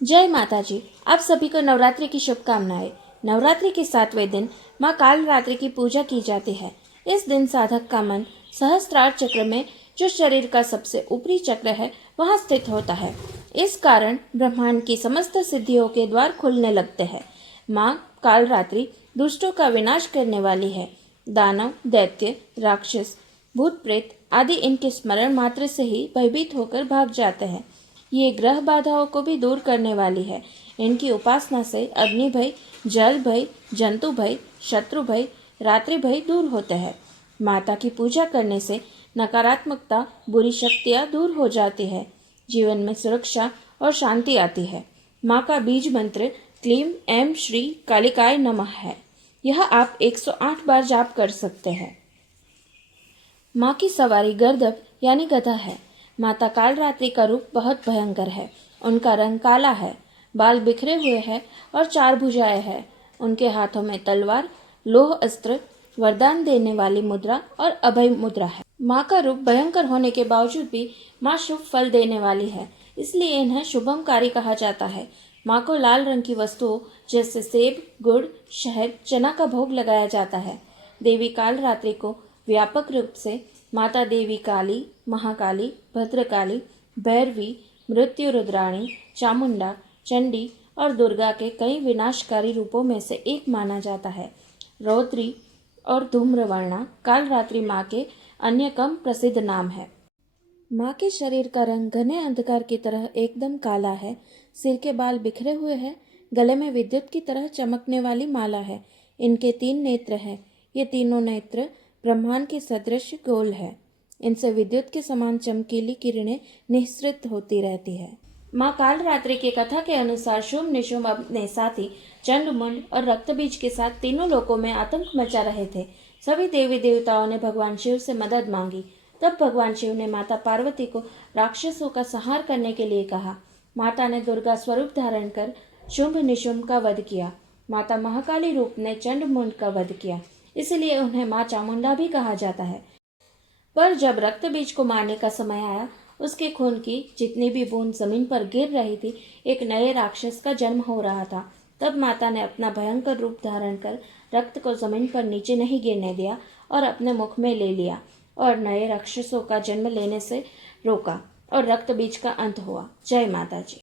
जय माता जी। आप सभी को नवरात्रि की शुभकामनाएं। नवरात्रि के 7वें दिन माँ कालरात्रि की पूजा की जाती है। इस दिन साधक का मन सहस्त्रार चक्र में, जो शरीर का सबसे ऊपरी चक्र है, वहाँ स्थित होता है। इस कारण ब्रह्मांड की समस्त सिद्धियों के द्वार खुलने लगते हैं। माँ कालरात्रि दुष्टों का विनाश करने वाली है। दानव, दैत्य, राक्षस, भूत प्रेत आदि इनके स्मरण मात्र से ही भयभीत होकर भाग जाते हैं। ये ग्रह बाधाओं को भी दूर करने वाली है। इनकी उपासना से अग्नि भय, जल भय, जंतु भय, शत्रु भय, रात्रि भय दूर होते हैं। माता की पूजा करने से नकारात्मकता, बुरी शक्तियाँ दूर हो जाती है। जीवन में सुरक्षा और शांति आती है। माँ का बीज मंत्र क्लीम ऐं श्री कालिकाय नमः है। यह आप 108 बार जाप कर सकते हैं। माँ की सवारी गर्दभ यानी गधा है। माता कालरात्रि का रूप बहुत भयंकर है। उनका रंग काला है, बाल बिखरे हुए हैं और 4 भुजाएं हैं। उनके हाथों में तलवार, लोह अस्त्र, वरदान देने वाली मुद्रा और अभय मुद्रा है। माँ का रूप भयंकर होने के बावजूद भी माँ शुभ फल देने वाली है, इसलिए इन्हें शुभमकारी कहा जाता है। माँ को लाल रंग की वस्तुओं जैसे सेब, गुड़, शहद, चना का भोग लगाया जाता है। देवी कालरात्रि को व्यापक रूप से माता देवी काली, महाकाली, भद्रकाली, भैरवी, मृत्यु रुद्राणी, चामुंडा, चंडी और दुर्गा के कई विनाशकारी रूपों में से एक माना जाता है। रौद्री और धूम्रवर्णा कालरात्रि माँ के अन्य कम प्रसिद्ध नाम है। माँ के शरीर का रंग घने अंधकार की तरह एकदम काला है। सिर के बाल बिखरे हुए हैं। गले में विद्युत की तरह चमकने वाली माला है। इनके 3 नेत्र हैं। ये तीनों नेत्र ब्रह्मांड के सदृश गोल है। इनसे विद्युत के समान चमकीली किरणें निःसृत होती रहती है। माँ कालरात्रि की कथा के अनुसार शुंभ निशुंभ अपने साथी चंड मुंड और रक्तबीज के साथ तीनों लोकों में आतंक मचा रहे थे। सभी देवी देवताओं ने भगवान शिव से मदद मांगी। तब भगवान शिव ने माता पार्वती को राक्षसों का संहार करने के लिए कहा। माता ने दुर्गा स्वरूप धारण कर शुंभ निशुंभ का वध किया। माता महाकाली रूप ने चंड मुंड का वध किया, इसलिए उन्हें माँ चामुंडा भी कहा जाता है। पर जब रक्तबीज को मारने का समय आया, उसके खून की जितनी भी बूंद जमीन पर गिर रही थी, एक नए राक्षस का जन्म हो रहा था। तब माता ने अपना भयंकर रूप धारण कर रक्त को जमीन पर नीचे नहीं गिरने दिया और अपने मुख में ले लिया और नए राक्षसों का जन्म लेने से रोका और रक्तबीज का अंत हुआ। जय माता जी।